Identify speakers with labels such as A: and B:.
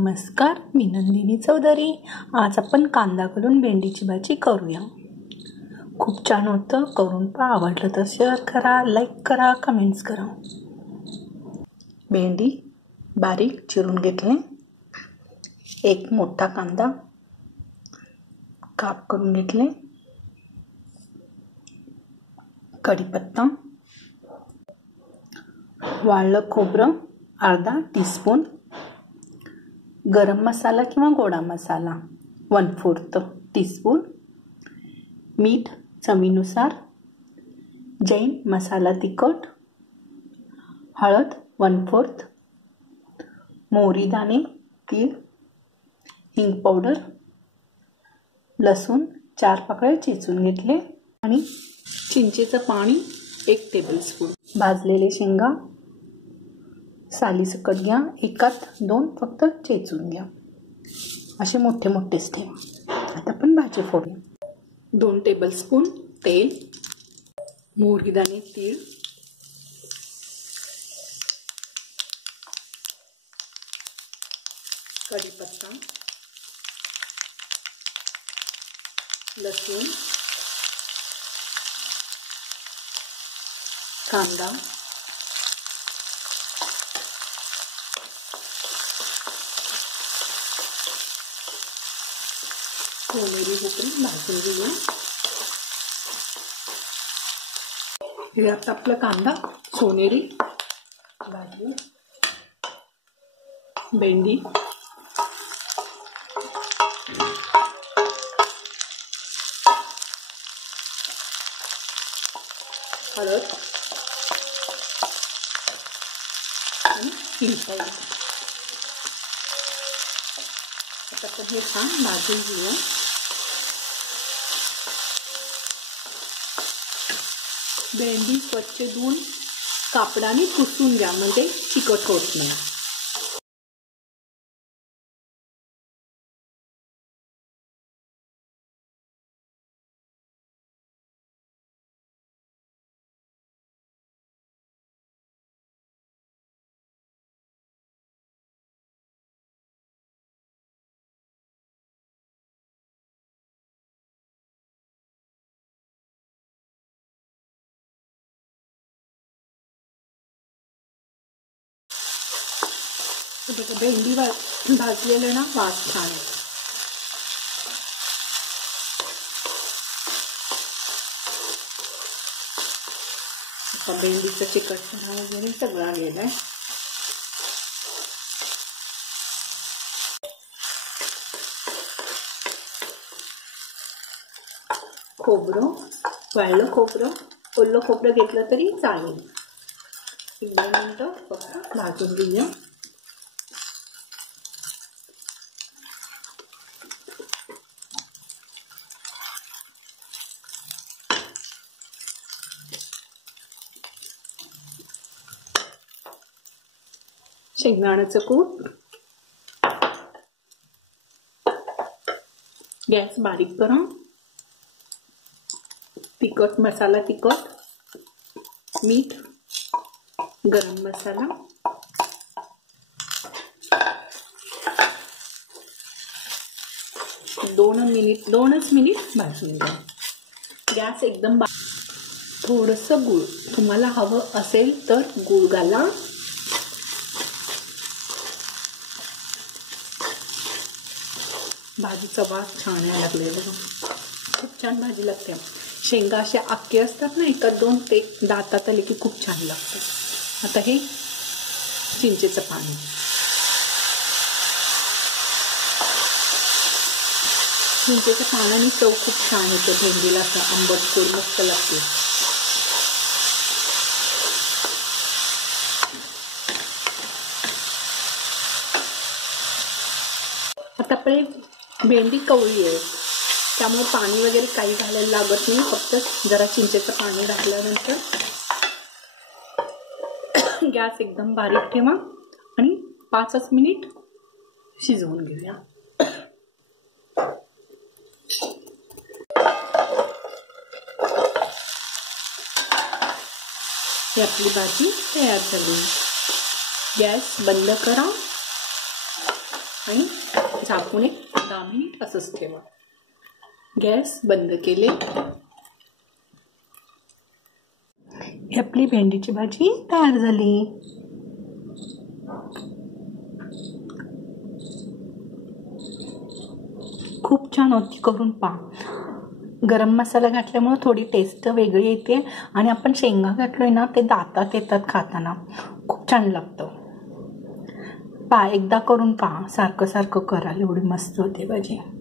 A: नमस्कार मी नंदिनी चौधरी. आज आपण कांदा करून भेंडीची भाजी करूया. खूप छान होतं करून पण आवडलं तर शेअर करा लाईक करा कमेंट्स करा. भेंडी बारीक चिरून घेतले. एक मोठा कांदा काप करून घेतले. कढीपत्ता. वाळलं खोबरं अर्धा टीस्पून गरम मसाला किंवा गोडा मसाला. वन फोर्थ टीस्पून मीठ चवीनुसार. जैन मसाला तिखट. हळद वन फोर्थ मोहरी दाणे तीळ हिंग पावडर लसूण चार पाकळे चेचून घेतले. आणि चिंचेचं पाणी एक टेबलस्पून भाजलेले शेंगा सालीसकट घ्या एकात दोन फक्त चेचून घ्या असे मोठे मोठेच ठेवा आता आपण भाजी फोडू. दोन टेबलस्पून तेल. मोहरी तीळ. कढीपत्ता. लसूण. कांदा. सोनेरी होपर्यंत भाजून घेऊया. हे आता आपला कांदा सोनेरी भाजू भेंडी. हळद. आणि तीन आता आपण हे छान भाजून घेऊया. भेंडी स्वच्छ धुवून कापडाने पुसून घ्या म्हणजे चिकट होत नाही. भेंडी भा भाजलेलं ना वास छान आहे. आता भेंडीचं चिकटपणा वगैरे सगळा गेलाय खोबरं वाळलं खोबरं ओलं खोबरं घेतलं तरी चालेल. एक दोन मिनटं फक्त भाजून घेऊया. शेंगदाण्याचं कूट. गॅस बारीक करा तिखट मसाला तिखट मीठ गरम मसाला. दोन मिनिट दोनच मिनिट भाजून घ्या. गॅस एकदम बा थोडंसं गूळ. तुम्हाला हवं असेल तर गूळ घाला. भाजीचा वास छान यायला लागलेला खूप छान भाजी लागते. शेंगा अशा आक्के असतात ना एका दोन ते दातात आले की खूप छान लागतात. आता हे चिंचेचं पाणी. चिंचेच्या पाण्याने चव खूप छान येतं भेंडीला असं आंबट गोड मस्त लागते. आता पण भेंडी कवळी आहे. त्यामुळे पाणी वगैरे काही घालायला लागत नाही. फक्त जरा चिंचेचं पाणी घातल्यानंतर गॅस एकदम बारीक ठेवा आणि पाचच मिनिट शिजवून घेऊया. ही आपली भाजी तयार झाली. गॅस बंद करा आणि झाकून एक दहा मिनिट असंच ठेवा. गॅस बंद केले. आपली भेंडीची भाजी तयार झाली. खूप छान होती करून पा गरम मसाला घातल्यामुळं थोडी टेस्ट वेगळी येते आणि आपण शेंगा घातलोय ना ते दातात येतात खाताना. खूप छान लागतं. पा एकदा करून पहा. सारखं सारखं कराल एवढी मस्त होते भाजी.